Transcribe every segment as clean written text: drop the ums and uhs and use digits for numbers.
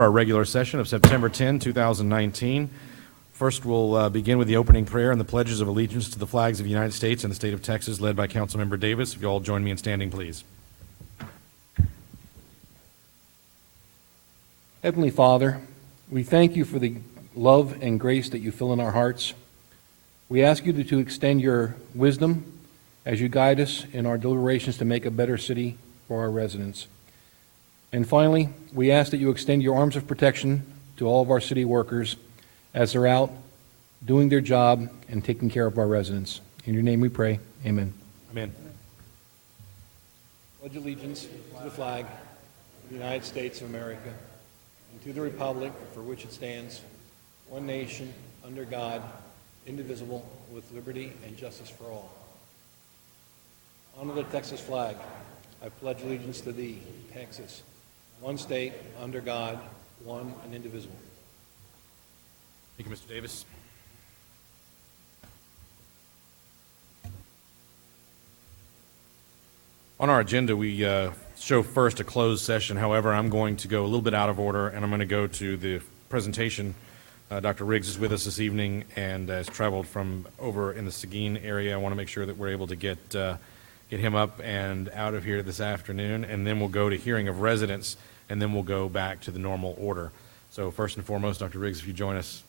Our regular session of September 10, 2019. First, we'll begin with the opening prayer and the pledges of allegiance to the flags of the United States and the state of Texas, led by Councilmember Davis. If you all join me in standing, please. Heavenly Father, we thank you for the love and grace that you fill in our hearts. We ask you to extend your wisdom as you guide us in our deliberations to make a better city for our residents. And finally, we ask that you extend your arms of protection to all of our city workers as they're out doing their job and taking care of our residents. In your name we pray. Amen. Amen. Pledge allegiance to the flag of the United States of America and to the republic for which it stands, one nation, under God, indivisible, with liberty and justice for all. Honor the Texas flag. I pledge allegiance to thee, Texas, one state, under God, one and indivisible. Thank you, Mr. Davis. On our agenda, we show first a closed session. However, I'm going to go a little bit out of order, and I'm going to go to the presentation. Dr. Riggs is with us this evening and has traveled from over in the Seguin area. I want to make sure that we're able to get him up and out of here this afternoon, and then we'll go to hearing of residents, and then we'll go back to the normal order. So first and foremost, Dr. Riggs, if you join us,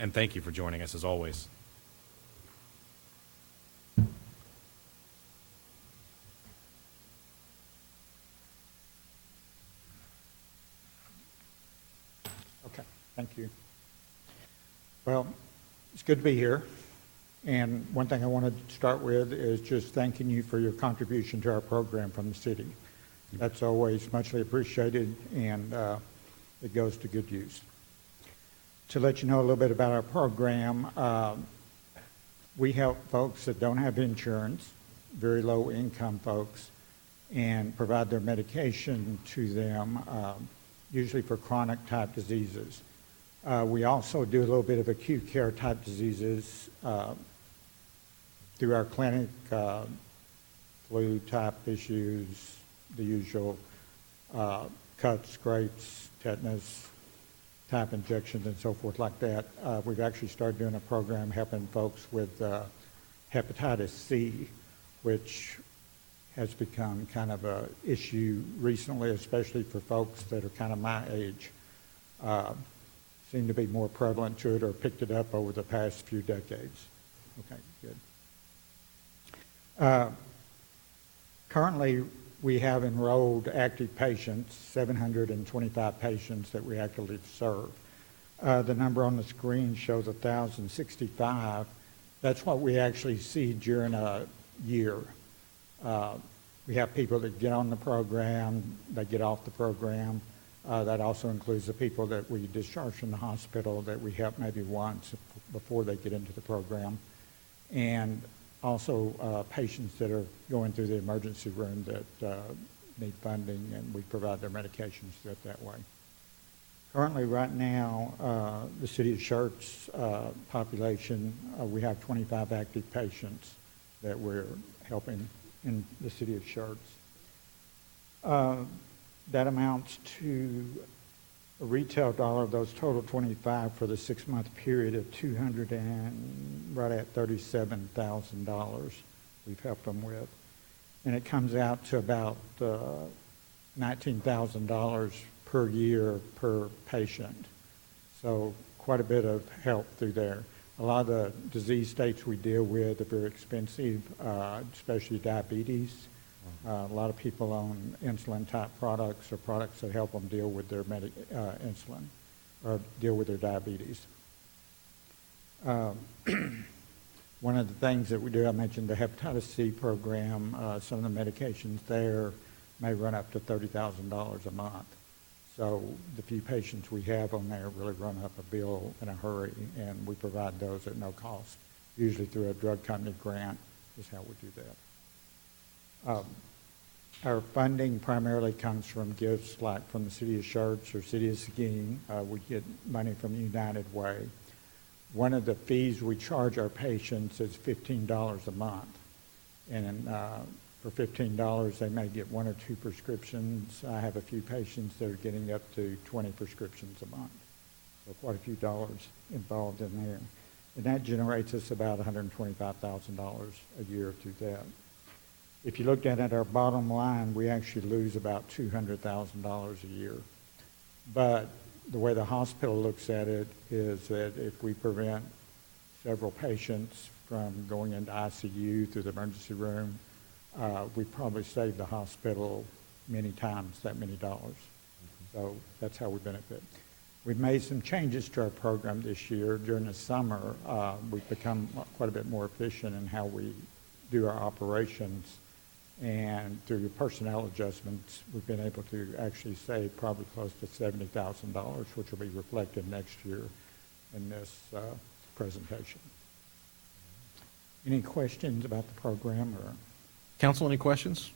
and thank you for joining us as always. Okay, thank you. Well, it's good to be here. And one thing I want to start with is just thanking you for your contribution to our program from the city. That's always muchly appreciated, and it goes to good use. To let you know a little bit about our program, we help folks that don't have insurance, very low income folks, and provide their medication to them, usually for chronic type diseases. We also do a little bit of acute care type diseases through our clinic, flu type issues, the usual cuts, scrapes, tetanus type injections and so forth like that. We've actually started doing a program helping folks with hepatitis C, which has become kind of a issue recently, especially for folks that are kind of my age. Seem to be more prevalent to it or picked it up over the past few decades. Okay, good. Currently, we have enrolled active patients, 725 patients that we actively serve. The number on the screen shows 1,065. That's what we actually see during a year. We have people that get on the program, they get off the program. That also includes the people that we discharge from the hospital that we help maybe once before they get into the program. And also patients that are going through the emergency room that need funding, and we provide their medications that way. Currently, right now, the city of Schertz population, we have 25 active patients that we're helping in the city of Schertz. That amounts to a retail dollar of those total 25 for the 6-month period of right at $37,000 we've helped them with. And it comes out to about $19,000 per year per patient. So quite a bit of help through there. A lot of the disease states we deal with are very expensive, especially diabetes. A lot of people on insulin-type products or products that help them deal with their insulin or deal with their diabetes. One of the things that we do, I mentioned the hepatitis C program. Some of the medications there may run up to $30,000 a month. So the few patients we have on there really run up a bill in a hurry, and we provide those at no cost, usually through a drug company grant is how we do that. Our funding primarily comes from gifts like from the city of Schertz or city of Seguin. We get money from United Way. One of the fees we charge our patients is $15 a month. And For $15, they may get 1 or 2 prescriptions. I have a few patients that are getting up to 20 prescriptions a month. So quite a few dollars involved in there. And that generates us about $125,000 a year through that. If you looked at our bottom line, we actually lose about $200,000 a year. But the way the hospital looks at it is that if we prevent several patients from going into ICU through the emergency room, we probably save the hospital many times that many dollars. So that's how we benefit. We've made some changes to our program this year. During the summer, we've become quite a bit more efficient in how we do our operations. And through personnel adjustments, we've been able to actually save probably close to $70,000, which will be reflected next year in this presentation. Any questions about the program? Or Council, any questions?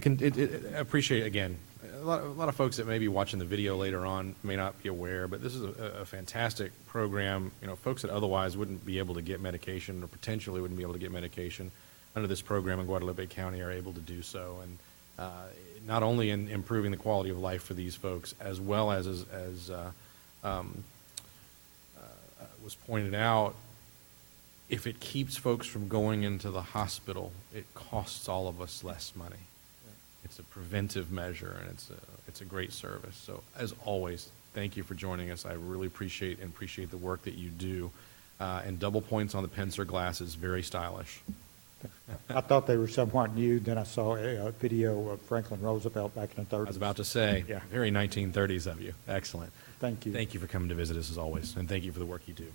I appreciate, again, a lot of folks that may be watching the video later on may not be aware, but this is a fantastic program. You know, folks that otherwise wouldn't be able to get medication or potentially wouldn't be able to get medication under this program in Guadalupe County are able to do so. And not only in improving the quality of life for these folks, as well as was pointed out, if it keeps folks from going into the hospital, it costs all of us less money. It's a preventive measure, and it's a great service. So, as always, thank you for joining us. I really appreciate the work that you do. And double points on the Pincer glass is very stylish. I thought they were somewhat new. Then I saw a video of Franklin Roosevelt back in the 30s. I was about to say, Yeah. Very 1930s of you. Excellent. Thank you. Thank you for coming to visit us as always, and thank you for the work you do.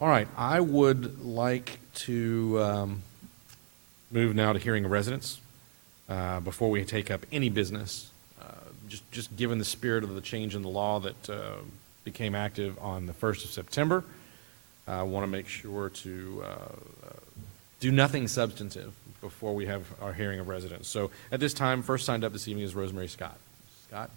All right, I would like to move now to hearing of residents. Before we take up any business, just given the spirit of the change in the law that became active on the 1st of September, I want to make sure to do nothing substantive before we have our hearing of residents. So at this time, first signed up this evening is Rosemary Scott. Scott?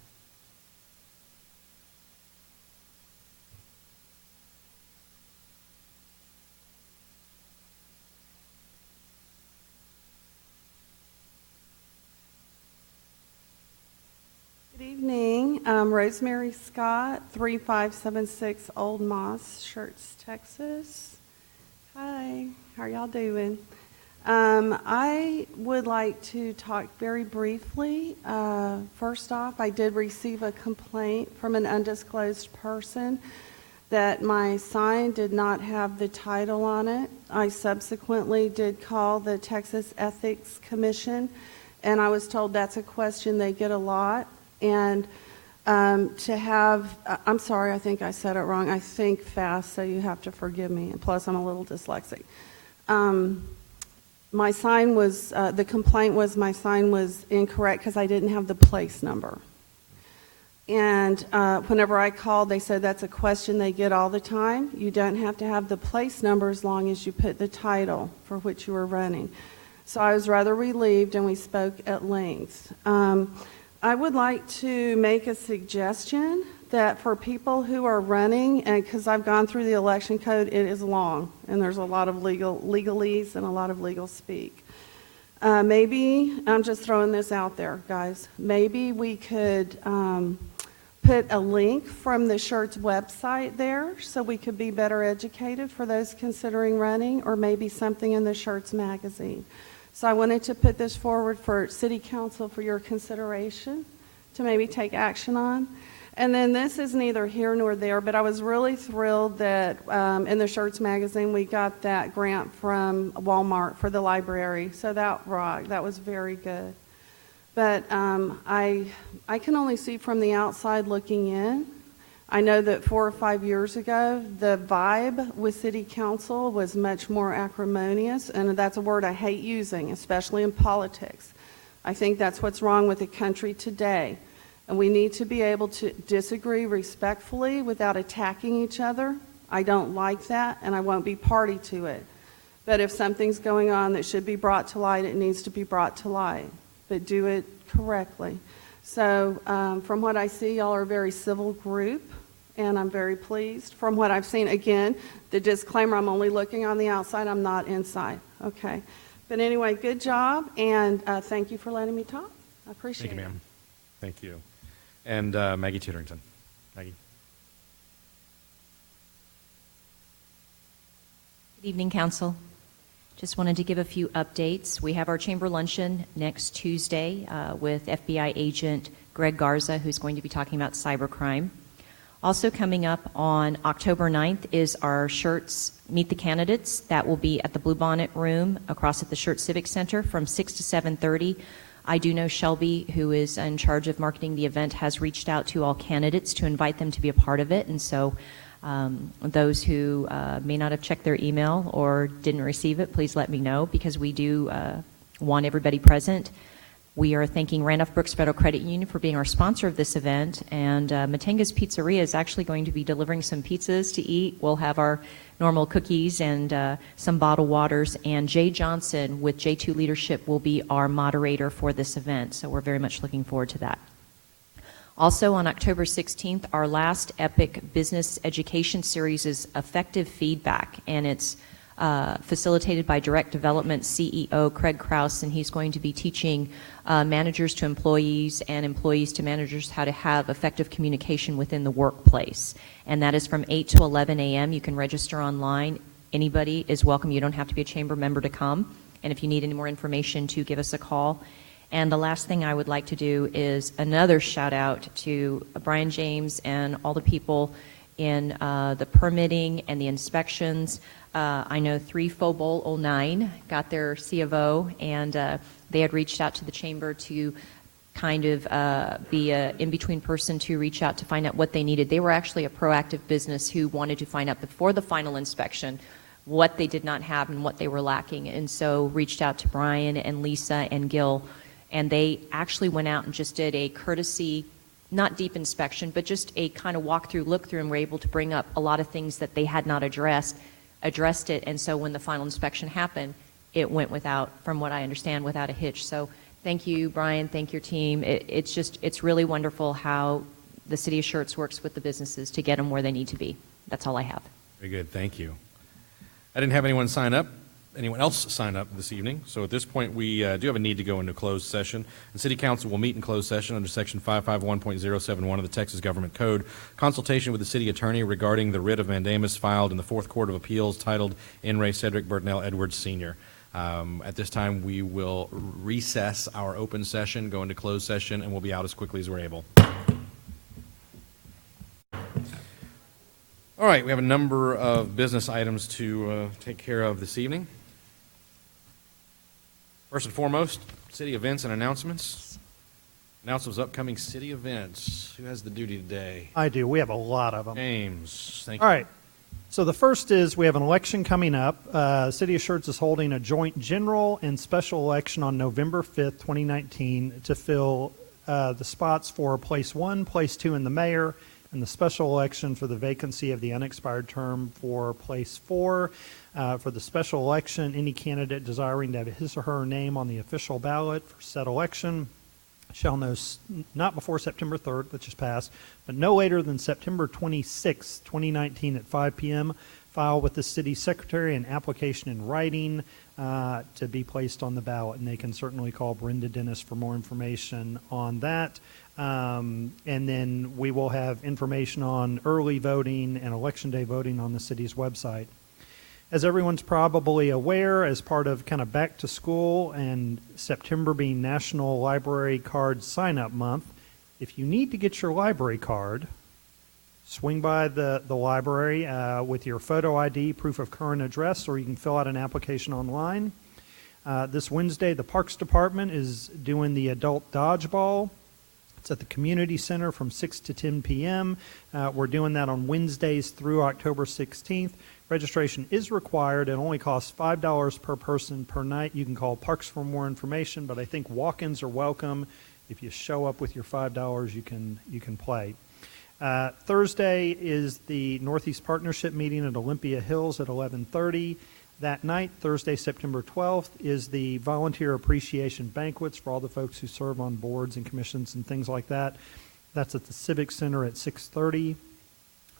Good evening. Rosemary Scott, 3576 Old Moss, Schertz, Texas. Hi, how are y'all doing? I would like to talk very briefly. First off, I did receive a complaint from an undisclosed person that my sign did not have the title on it. I subsequently did call the Texas Ethics Commission, and I was told that's a question they get a lot. And to have, I'm sorry, I think I said it wrong. I think fast, so you have to forgive me. And plus, I'm a little dyslexic. My sign was, the complaint was my sign was incorrect because I didn't have the place number. And whenever I called, they said that's a question they get all the time. You don't have to have the place number as long as you put the title for which you were running. So I was rather relieved, and we spoke at length. I would like to make a suggestion that for people who are running, and because I've gone through the election code, it is long, and there's a lot of legalese and a lot of legal speak. Maybe, I'm just throwing this out there, guys, maybe we could put a link from the Schertz website there so we could be better educated for those considering running, or maybe something in the Schertz magazine. So I wanted to put this forward for City Council for your consideration to maybe take action on. And then this is neither here nor there, but I was really thrilled that in the Schertz magazine we got that grant from Walmart for the library. So that rocked. That was very good. But I can only see from the outside looking in. I know that 4 or 5 years ago, the vibe with City Council was much more acrimonious, and that's a word I hate using, especially in politics. I think that's what's wrong with the country today, and we need to be able to disagree respectfully without attacking each other. I don't like that, and I won't be party to it. But if something's going on that should be brought to light, it needs to be brought to light, but do it correctly. So from what I see, y'all are a very civil group. and I'm very pleased from what I've seen. Again, the disclaimer, I'm only looking on the outside, I'm not inside, okay? But anyway, good job, and thank you for letting me talk. I appreciate it. Thank you, ma'am. Thank you. And Maggie Titterington. Maggie. Good evening, Council. Just wanted to give a few updates. We have our chamber luncheon next Tuesday with FBI agent Greg Garza, who's going to be talking about cybercrime. Also coming up on October 9th is our Schertz Meet the Candidates. That will be at the Bluebonnet Room across at the Schertz Civic Center from 6 to 7:30. I do know Shelby, who is in charge of marketing the event, has reached out to all candidates to invite them to be a part of it. And so those who may not have checked their email or didn't receive it, please let me know, because we do want everybody present. We are thanking Randolph Brooks Federal Credit Union for being our sponsor of this event, and Matenga's Pizzeria is actually going to be delivering some pizzas to eat. We'll have our normal cookies and some bottled waters, and Jay Johnson with J2 Leadership will be our moderator for this event, so we're very much looking forward to that. Also on October 16th, our last Epic Business Education Series is Effective Feedback, and it's facilitated by Direct Development CEO Craig Krause, and he's going to be teaching managers to employees and employees to managers how to have effective communication within the workplace. And that is from 8 to 11 a.m. You can register online. Anybody is welcome. You don't have to be a chamber member to come. And if you need any more information, to give us a call. And the last thing I would like to do is another shout out to Brian James and all the people in the permitting and the inspections. I know 3 Fobol 09 got their C of O, and they had reached out to the chamber to kind of be an in-between person to reach out to find out what they needed. They were actually a proactive business who wanted to find out before the final inspection what they did not have and what they were lacking, and so reached out to Brian and Lisa and Gil, and they actually went out and just did a courtesy, not deep inspection, but just a kind of walk-through, look-through, and were able to bring up a lot of things that they had not addressed it, and so when the final inspection happened, it went without, from what I understand, without a hitch. So thank you, Brian, thank your team. It's really wonderful how the city of Schertz works with the businesses to get them where they need to be. That's all I have. Very good. Thank you. I didn't have anyone else sign up this evening, so at this point we do have a need to go into closed session. The City Council will meet in closed session under Section 551.071 of the Texas Government Code, consultation with the City Attorney regarding the writ of mandamus filed in the Fourth Court of Appeals titled In Re Cedric Burtnell Edwards Sr. At this time, we will recess our open session, go into closed session, and we'll be out as quickly as we're able. All right, we have a number of business items to take care of this evening. First and foremost, city events and announcements. Announcements of upcoming city events. Who has the duty today? I do. We have a lot of them. James, thank you. All right. So the first is we have an election coming up. City of Schertz is holding a joint general and special election on November 5th, 2019 to fill the spots for Place 1, Place 2, and the mayor, and the special election for the vacancy of the unexpired term for Place 4. For the special election, any candidate desiring to have his or her name on the official ballot for said election shall know not before September 3rd, which is passed, but no later than September 26, 2019 at 5 p.m., file with the city secretary an application in writing to be placed on the ballot. And they can certainly call Brenda Dennis for more information on that. And then we will have information on early voting and election day voting on the city's website. As everyone's probably aware, as part of kind of back to school and September being National Library Card Sign-Up Month, if you need to get your library card, swing by the library with your photo ID, proof of current address, or you can fill out an application online. This Wednesday, the Parks Department is doing the adult dodgeball. It's at the community center from 6 to 10 p.m. We're doing that on Wednesdays through October 16th. Registration is required. It only costs $5 per person per night. You can call Parks for more information, but I think walk-ins are welcome. If you show up with your $5, you can play. Thursday is the Northeast Partnership meeting at Olympia Hills at 11:30. That night, Thursday, September 12th, is the Volunteer Appreciation Banquets for all the folks who serve on boards and commissions and things like that. That's at the Civic Center at 6:30.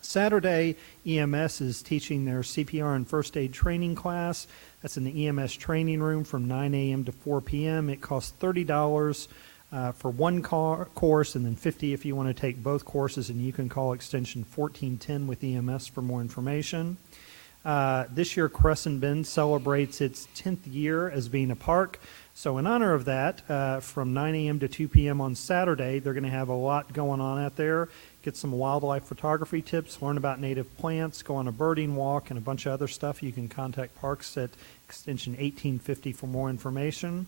Saturday, EMS is teaching their CPR and first aid training class. That's in the EMS training room from 9 a.m. to 4 p.m. It costs $30 for one course, and then $50 if you want to take both courses, and you can call extension 1410 with EMS for more information. This year, Crescent Bend celebrates its 10th year as being a park. So in honor of that, from 9 a.m. to 2 p.m. on Saturday, they're going to have a lot going on out there. Get some wildlife photography tips, learn about native plants, go on a birding walk, and a bunch of other stuff. You can contact Parks at extension 1850 for more information.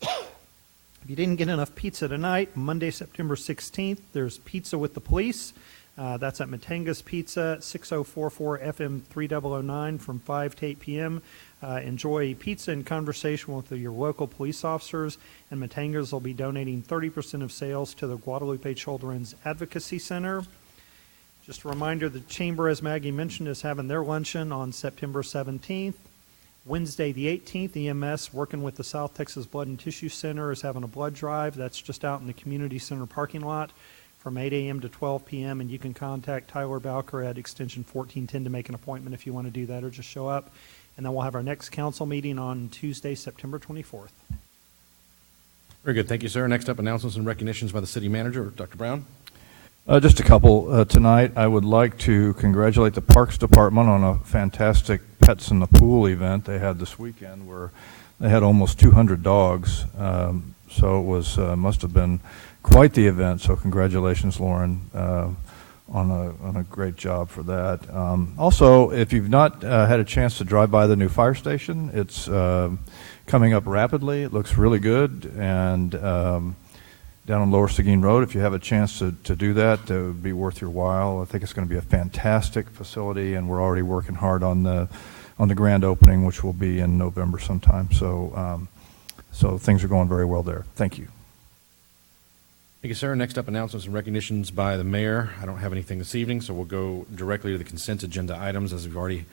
If you didn't get enough pizza tonight, Monday, September 16th, there's Pizza with the Police. That's at Matanga's Pizza, 6044 FM 3009 from 5 to 8 p.m. Enjoy pizza and conversation with your local police officers, and Matanga's will be donating 30% of sales to the Guadalupe Children's Advocacy Center. Just a reminder, the Chamber, as Maggie mentioned, is having their luncheon on September 17th. Wednesday the 18th, EMS, working with the South Texas Blood and Tissue Center, is having a blood drive. That's just out in the community center parking lot from 8 a.m. to 12 p.m., and you can contact Tyler Bowker at extension 1410 to make an appointment if you want to do that, or just show up. And then we'll have our next council meeting on Tuesday, September 24th. Very good. Thank you, sir. Next up, announcements and recognitions by the city manager. Dr. Brown. Just a couple tonight. I would like to congratulate the Parks Department on a fantastic Pets in the Pool event they had this weekend, where they had almost 200 dogs. So it was must have been quite the event. So congratulations, Lauren, on a great job for that. Also, if you've not had a chance to drive by the new fire station, it's coming up rapidly. It looks really good, and down on Lower Seguin Road, if you have a chance to do that, it would be worth your while. I think it's going to be a fantastic facility, and we're already working hard on the grand opening, which will be in November sometime. So so things are going very well there. Thank you. Thank you, sir. Next up, announcements and recognitions by the mayor. I don't have anything this evening, so we'll go directly to the consent agenda items, as we've already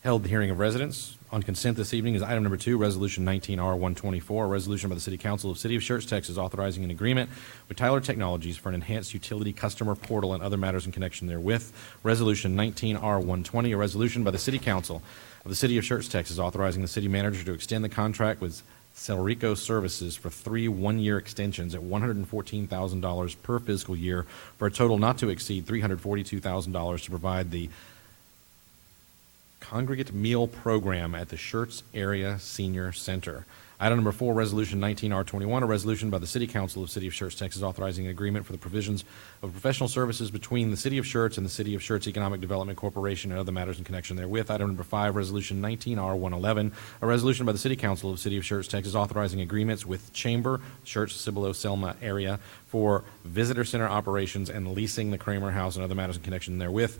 held the hearing of residents. On consent this evening is item number 2, Resolution 19R124, a resolution by the City Council of City of Schertz, Texas, authorizing an agreement with Tyler Technologies for an enhanced utility customer portal and other matters in connection therewith. Resolution 19R120, a resolution by the City Council of the City of Schertz, Texas, authorizing the city manager to extend the contract with Celrico Services for 3 one-year extensions at $114,000 per fiscal year for a total not to exceed $342,000 to provide the Congregate Meal Program at the Schertz Area Senior Center. Item number 4, Resolution 19R21, a resolution by the City Council of the City of Schertz, Texas, authorizing an agreement for the provisions of professional services between the City of Schertz and the City of Schertz Economic Development Corporation and other matters in connection therewith. Item number 5, Resolution 19R111, a resolution by the City Council of the City of Schertz, Texas, authorizing agreements with Chamber, Schertz, Cibolo, Selma area for visitor center operations and leasing the Kramer House and other matters in connection therewith.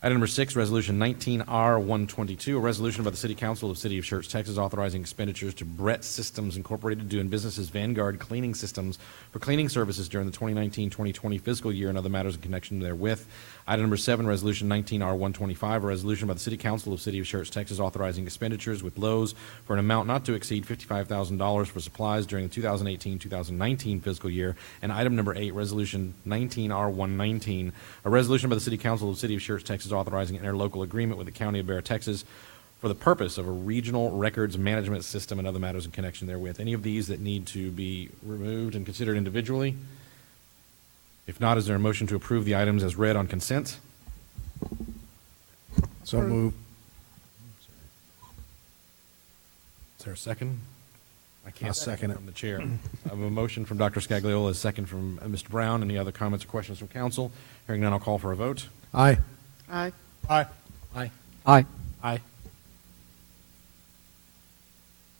Item number 6, Resolution 19R122, a resolution by the City Council of the City of Schertz, Texas, authorizing expenditures to Brett Systems Incorporated, doing business as Vanguard Cleaning Systems for cleaning services during the 2019-2020 fiscal year and other matters in connection therewith. Item number 7, Resolution 19R125, a resolution by the City Council of the City of Schertz, Texas, authorizing expenditures with Lowe's for an amount not to exceed $55,000 for supplies during the 2018-2019 fiscal year. And item number 8, Resolution 19R119, a resolution by the City Council of the City of Schertz, Texas, authorizing an interlocal agreement with the County of Bear, Texas, for the purpose of a regional records management system and other matters in connection therewith. Any of these that need to be removed and considered individually? If not, is there a motion to approve the items as read on consent? So moved. Is there a second? I can't I'll second it. from the chair. I have a motion from Dr. Scagliola, a second from Mr. Brown. Any other comments or questions from council? Hearing none, I'll call for a vote. Aye. Aye. Aye. Aye. Aye. Aye.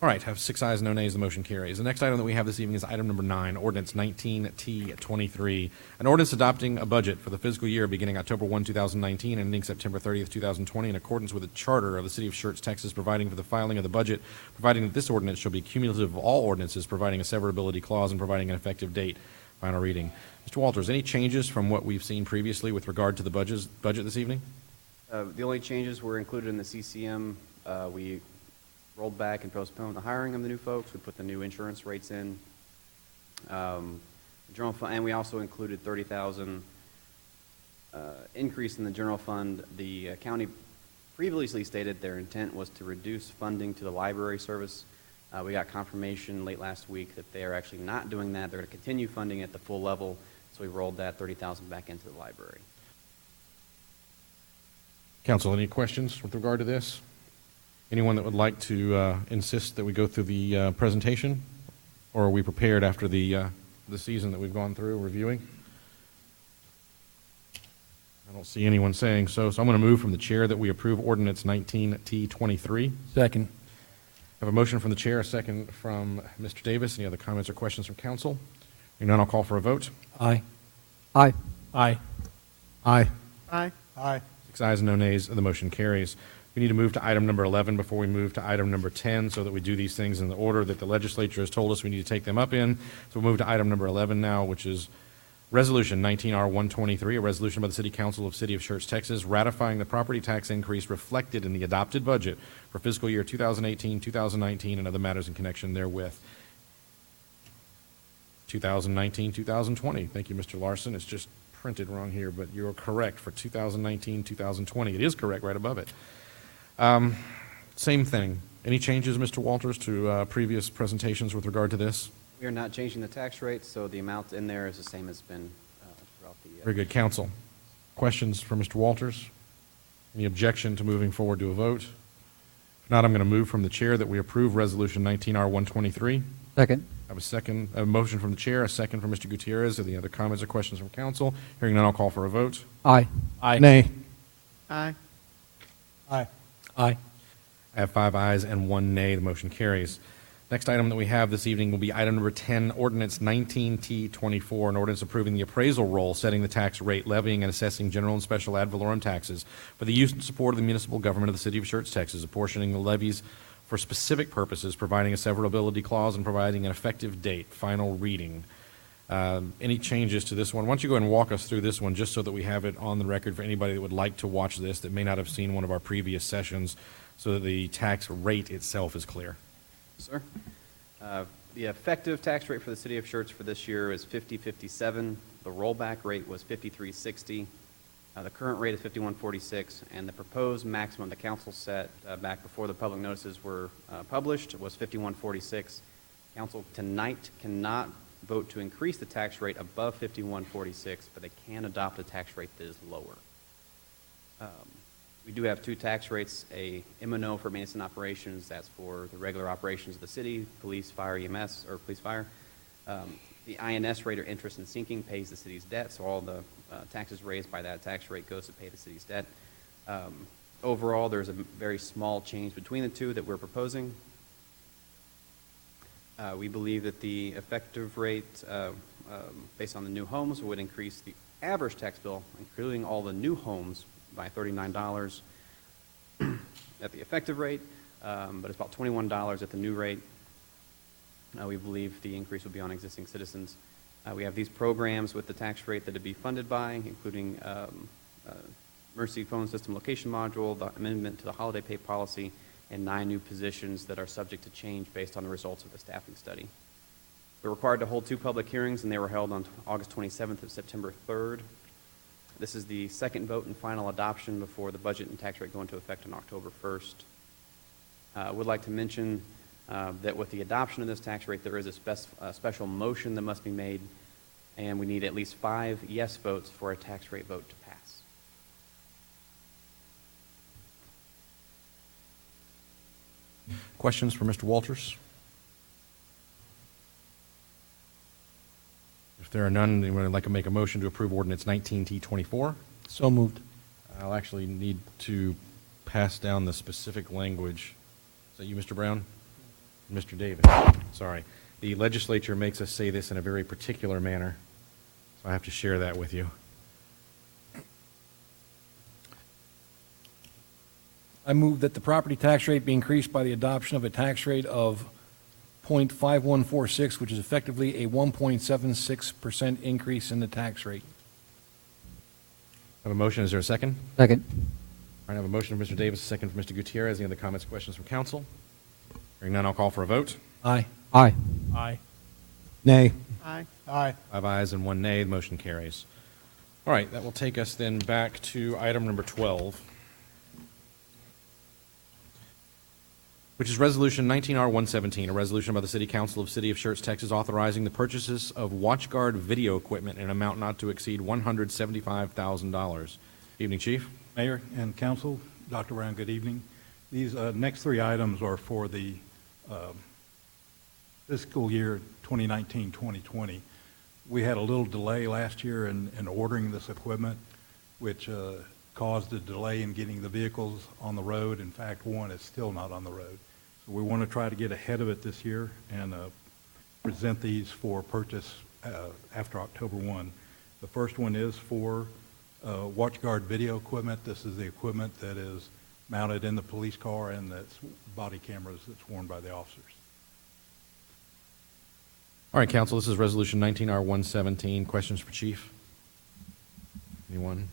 All right, have 6 ayes, no nays, the motion carries. The next item that we have this evening is item number 9, Ordinance 19T23, an ordinance adopting a budget for the fiscal year beginning October 1, 2019 and ending September 30th, 2020 in accordance with the charter of the City of Schertz, Texas, providing for the filing of the budget, providing that this ordinance shall be cumulative of all ordinances, providing a severability clause, and providing an effective date. Final reading. Mr. Walters, any changes from what we've seen previously with regard to the budget this evening? The only changes were included in the CCM. We rolled back and postponed the hiring of the new folks. We put the new insurance rates in. General fund, and we also included $30,000 increase in the general fund. The county previously stated their intent was to reduce funding to the library service. We got confirmation late last week that they are actually not doing that. They're going to continue funding at the full level, so we rolled that $30,000 back into the library. Council, any questions with regard to this? Anyone that would like to insist that we go through the presentation? Or are we prepared after the season that we've gone through reviewing? I don't see anyone saying so, so I'm going to move from the chair that we approve ordinance 19T23. Second. I have a motion from the chair, a second from Mr. Davis. Any other comments or questions from council? Hearing none, I'll call for a vote. Aye. Aye. Aye. Aye. Aye. Aye. 6 ayes and no nays, the motion carries. We need to move to item number 11 before we move to item number 10 so that we do these things in the order that the legislature has told us we need to take them up in. So we'll move to item number 11 now, which is Resolution 19R123, a resolution by the City Council of City of Schertz, Texas, ratifying the property tax increase reflected in the adopted budget for fiscal year 2018, 2019, and other matters in connection therewith. 2019, 2020. Thank you, Mr. Larson. It's just printed wrong here, but you're correct for 2019, 2020. It is correct right above it. Same thing. Any changes, Mr. Walters, to previous presentations with regard to this? We are not changing the tax rate, so the amount in there is the same as been throughout the Very good. Council, questions for Mr. Walters? Any objection to moving forward to a vote? If not, I'm going to move from the chair that we approve Resolution 19R123. Second. I have a motion from the chair, a second from Mr. Gutierrez. Are there any other comments or questions from council? Hearing none, I'll call for a vote. Aye. Aye. Nay. Aye. Aye. Aye. I have 5 ayes and 1 nay. The motion carries. Next item that we have this evening will be item number 10, Ordinance 19T24, an ordinance approving the appraisal roll, setting the tax rate, levying and assessing general and special ad valorem taxes for the use and support of the municipal government of the City of Schertz, Texas, apportioning the levies for specific purposes, providing a severability clause, and providing an effective date. Final reading. Any changes to this one? Why don't you go ahead and walk us through this one, just so that we have it on the record for anybody that would like to watch this that may not have seen one of our previous sessions, so that the tax rate itself is clear. Sir. The effective tax rate for the City of Schertz for this year is $50.57. The rollback rate was $53.60. The current rate is $51.46, and the proposed maximum the council set back before the public notices were published was $51.46. Council tonight cannot vote to increase the tax rate above $51.46, but they can adopt a tax rate that is lower. We do have 2 tax rates, a M&O for maintenance and operations, that's for the regular operations of the city, police, fire, EMS, or police, fire. The INS rate, or interest and sinking, pays the city's debt, so all the taxes raised by that tax rate goes to pay the city's debt. Overall, there's a very small change between the two that we're proposing. We believe that the effective rate, based on the new homes, would increase the average tax bill, including all the new homes, by $39 at the effective rate, but it's about $21 at the new rate. We believe the increase will be on existing citizens. We have these programs with the tax rate that would be funded by, including Mercy Phone System Location Module, the amendment to the holiday pay policy, and 9 new positions that are subject to change based on the results of the staffing study. We're required to hold 2 public hearings, and they were held on August 27th and September 3rd. This is the second vote and final adoption before the budget and tax rate go into effect on October 1st. I would like to mention that with the adoption of this tax rate, there is a special motion that must be made, and we need at least 5 yes votes for a tax rate vote to pass. Questions for Mr. Walters? If there are none, anyone would like to make a motion to approve Ordinance 19T24? So moved. I'll actually need to pass down the specific language. Is that you, Mr. Brown? Mr. Davis. Sorry. The legislature makes us say this in a very particular manner, so I have to share that with you. I move that the property tax rate be increased by the adoption of a tax rate of .5146, which is effectively a 1.76% increase in the tax rate. I have a motion. Is there a second? Second. All right, I have a motion from Mr. Davis, a second from Mr. Gutierrez. Any other comments, questions from council? Hearing none, I'll call for a vote. Aye. Aye. Aye. Nay. Aye. Aye. 5 ayes and 1 nay. The motion carries. All right, that will take us then back to item number 12, which is Resolution 19R117, a resolution by the City Council of City of Schertz, Texas, authorizing the purchases of WatchGuard video equipment in an amount not to exceed $175,000. Evening, Chief. Mayor and Council, Dr. Brown, good evening. These next three items are for the fiscal year 2019-2020. We had a little delay last year in ordering this equipment, which caused a delay in getting the vehicles on the road. In fact, one is still not on the road. So we want to try to get ahead of it this year and present these for purchase after October 1. The first one is for WatchGuard video equipment. This is the equipment that is mounted in the police car and that's body cameras that's worn by the officers. All right, Council, this is Resolution 19R117. Questions for Chief? Anyone?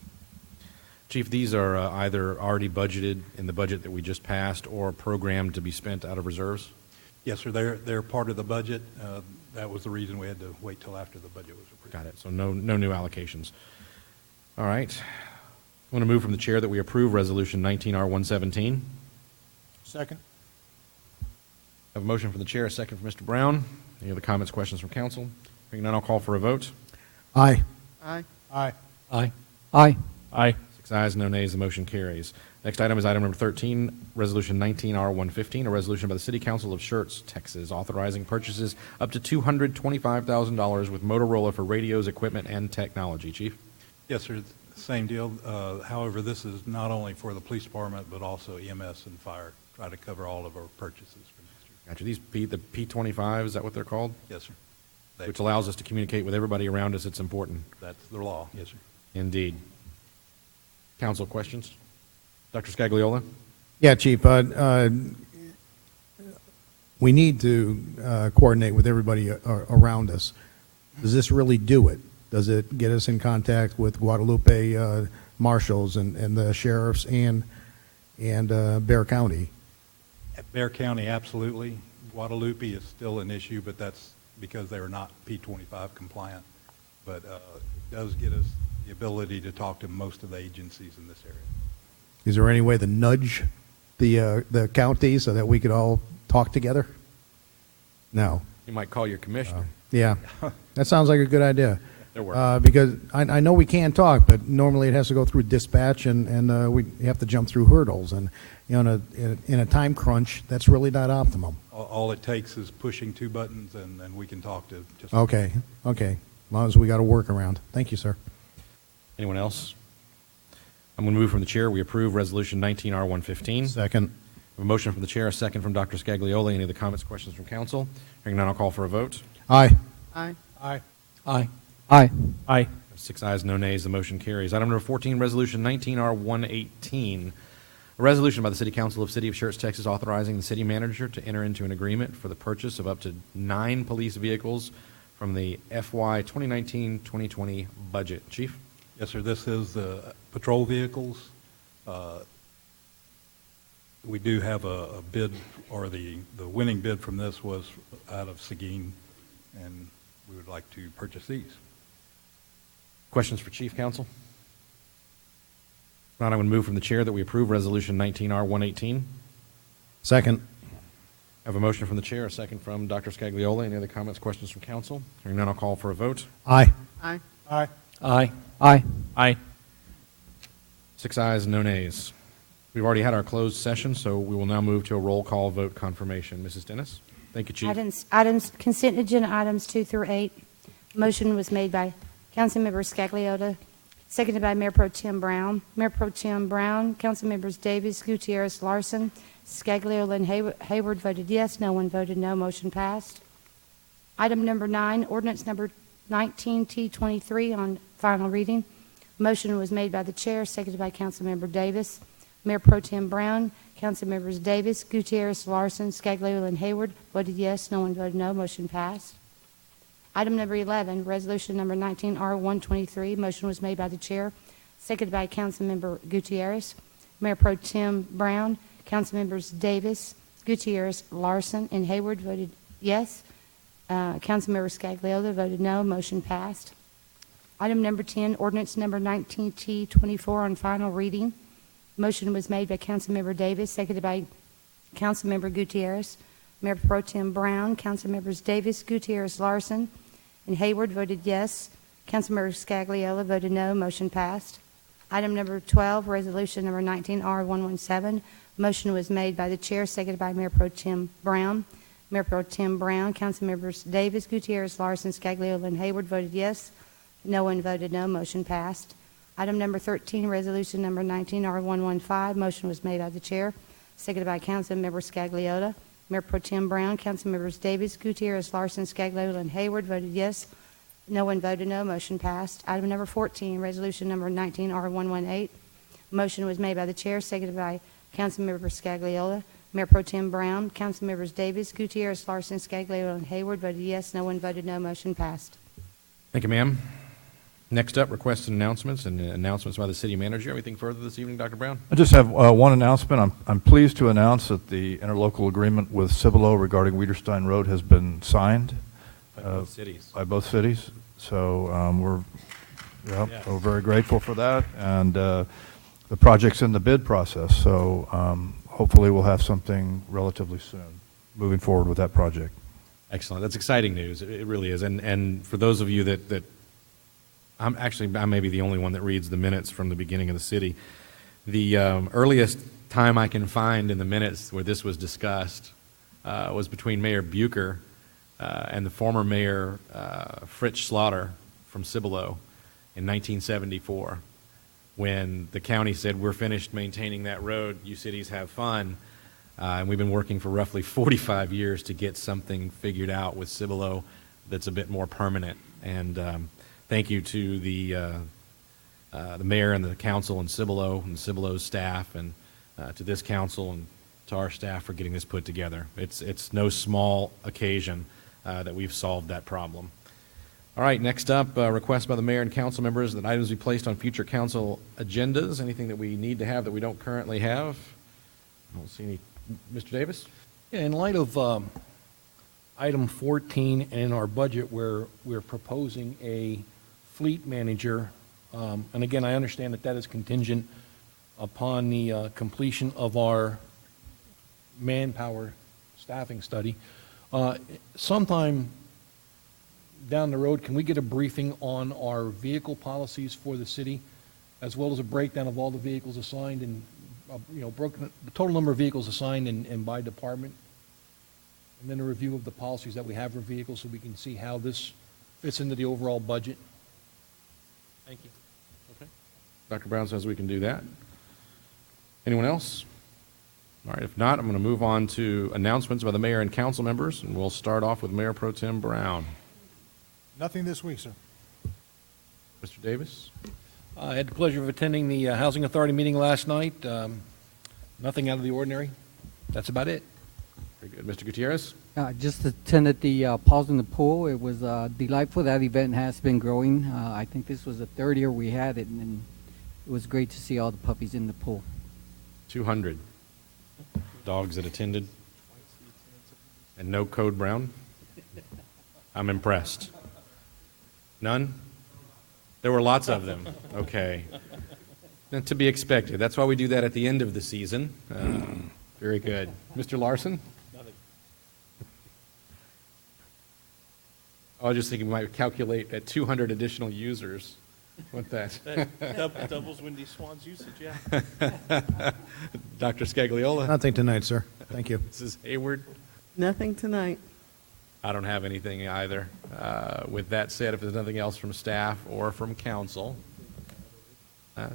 Chief, these are either already budgeted in the budget that we just passed or programmed to be spent out of reserves? Yes, sir. They're part of the budget. That was the reason we had to wait till after the budget was approved. Got it. So no new allocations. All right. I want to move from the chair that we approve Resolution 19R117. Second. I have a motion from the chair, a second from Mr. Brown. Any other comments, questions from council? Hearing none, I'll call for a vote. Aye. Aye. Aye. Aye. Aye. Aye. 6 ayes, no nays, the motion carries. Next item is item number 13, Resolution 19R115, a resolution by the City Council of Schertz, Texas, authorizing purchases up to $225,000 with Motorola for radios, equipment, and technology. Chief? Yes, sir. Same deal. However, this is not only for the police department, but also EMS and fire. Try to cover all of our purchases for next year. Gotcha. These the P25, is that what they're called? Yes, sir. Which allows us to communicate with everybody around us. It's important. That's the law. Yes, sir. Indeed. Council questions? Dr. Scagliola? Yeah, Chief, we need to coordinate with everybody around us. Does this really do it? Does it get us in contact with Guadalupe marshals and the sheriffs and Bexar County? At Bexar County, absolutely. Guadalupe is still an issue, but that's because they are not P25 compliant. But it does get us the ability to talk to most of the agencies in this area. Is there any way to nudge the county so that we could all talk together? No. You might call your commissioner. Yeah, that sounds like a good idea. They're working. Because I know we can talk, but normally it has to go through dispatch, and we have to jump through hurdles. And you know, in a time crunch, that's really not optimum. All it takes is pushing two buttons, and we can talk to just... Okay. As long as we got a workaround. Thank you, sir. Anyone else? I'm going to move from the chair. We approve Resolution 19R115. Second. A motion from the chair, a second from Dr. Scagliola. Any other comments, questions from council? Hearing none, I'll call for a vote. Aye. Aye. Aye. Aye. Aye. Aye. 6 ayes, no nays. The motion carries. Item number 14, Resolution 19R118. A resolution by the City Council of City of Schertz, Texas, authorizing the city manager to enter into an agreement for the purchase of up to 9 police vehicles from the FY 2019-2020 budget. Chief? Yes, sir. This is the patrol vehicles. We do have a bid, or the winning bid from this was out of Seguin, and we would like to purchase these. Questions for Chief, Council? If not, I would move from the chair that we approve Resolution 19R118. Second. I have a motion from the chair, a second from Dr. Scagliola. Any other comments, questions from council? Hearing none, I'll call for a vote. Aye. Aye. Aye. Aye. Aye. Aye. 6 ayes, no nays. We've already had our closed session, so we will now move to a roll call vote confirmation. Mrs. Dennis? Thank you, Chief. Consent agenda items 2 through 8. Motion was made by Councilmember Scagliola, seconded by Mayor Pro Tem Brown. Mayor Pro Tem Brown, Councilmembers Davis, Gutierrez, Larson, Scagliola, and Hayward voted yes. No one voted no. Motion passed. Item number 9, ordinance number 19T23 on final reading. Motion was made by the chair, seconded by Councilmember Davis. Mayor Pro Tem Brown, Councilmembers Davis, Gutierrez, Larson, Scagliola, and Hayward voted yes. No one voted no. Motion passed. Item number 11, resolution number 19R123. Motion was made by the chair, seconded by Councilmember Gutierrez. Mayor Pro Tem Brown, Councilmembers Davis, Gutierrez, Larson, and Hayward voted yes. Councilmember Scagliola voted no. Motion passed. Item number 10, ordinance number 19T24 on final reading. Motion was made by Councilmember Davis, seconded by Councilmember Gutierrez. Mayor Pro Tem Brown, Councilmembers Davis, Gutierrez, Larson, and Hayward voted yes. Councilmember Scagliola voted no. Motion passed. Item number 12, resolution number 19R117. Motion was made by the chair, seconded by Mayor Pro Tem Brown. Mayor Pro Tem Brown, Councilmembers Davis, Gutierrez, Larson, Scagliola, and Hayward voted yes. No one voted no. Motion passed. Item number 13, resolution number 19R115. Motion was made by the chair, seconded by Councilmember Scagliola. Mayor Pro Tem Brown, Councilmembers Davis, Gutierrez, Larson, Scagliola, and Hayward voted yes. No one voted no. Motion passed. Item number 14, resolution number 19R118. Motion was made by the chair, seconded by Councilmember Scagliola. Mayor Pro Tem Brown, Councilmembers Davis, Gutierrez, Larson, Scagliola, and Hayward voted yes. No one voted no. Motion passed. Thank you, ma'am. Next up, requests and announcements by the city manager. Anything further this evening, Dr. Brown? I just have one announcement. I'm pleased to announce that the interlocal agreement with Cibolo regarding Wiederstein Road has been signed By both cities. by both cities. So we're very grateful for that, and the project's in the bid process. So hopefully we'll have something relatively soon moving forward with that project. Excellent. That's exciting news. It really is. And for those of you that I may be the only one that reads the minutes from the beginning of the city. The earliest time I can find in the minutes where this was discussed was between Mayor Bucher and the former mayor Fritz Slaughter from Cibolo in 1974, when the county said, we're finished maintaining that road, you cities have fun. And we've been working for roughly 45 years to get something figured out with Cibolo that's a bit more permanent. And thank you to the mayor and the council and Cibolo's staff, and to this council and to our staff for getting this put together. It's no small occasion that we've solved that problem. All right, next up, request by the mayor and council members that items be placed on future council agendas. Anything that we need to have that we don't currently have? I don't see any. Mr. Davis? Yeah, in light of item 14 and in our budget where we're proposing a fleet manager, and again, I understand that that is contingent upon the completion of our manpower staffing study. Sometime down the road, can we get a briefing on our vehicle policies for the city, as well as a breakdown of all the vehicles assigned and, broken, the total number of vehicles assigned and by department, and then a review of the policies that we have for vehicles so we can see how this fits into the overall budget? Thank you. Okay. Dr. Brown says we can do that. Anyone else? All right, if not, I'm going to move on to announcements by the mayor and council members, and we'll start off with Mayor Pro Tem Brown. Nothing this week, sir. Mr. Davis? I had the pleasure of attending the Housing Authority meeting last night. Nothing out of the ordinary. That's about it. Very good. Mr. Gutierrez? Just attended the Pause in the Pool. It was delightful. That event has been growing. I think this was the third year we had it, and it was great to see all the puppies in the pool. 200 dogs that attended, and no Code Brown? I'm impressed. None? There were lots of them. Okay. And to be expected. That's why we do that at the end of the season. Very good. Mr. Larson? I was just thinking we might calculate at 200 additional users. What that? That doubles Windy Swan's usage, yeah. Dr. Scagliola? Nothing tonight, sir. Thank you. Mrs. Hayward? Nothing tonight. I don't have anything either. With that said, if there's nothing else from staff or from council,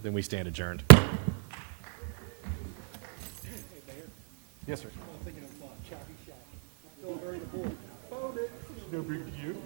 then we stand adjourned. Yes, sir. No big to you.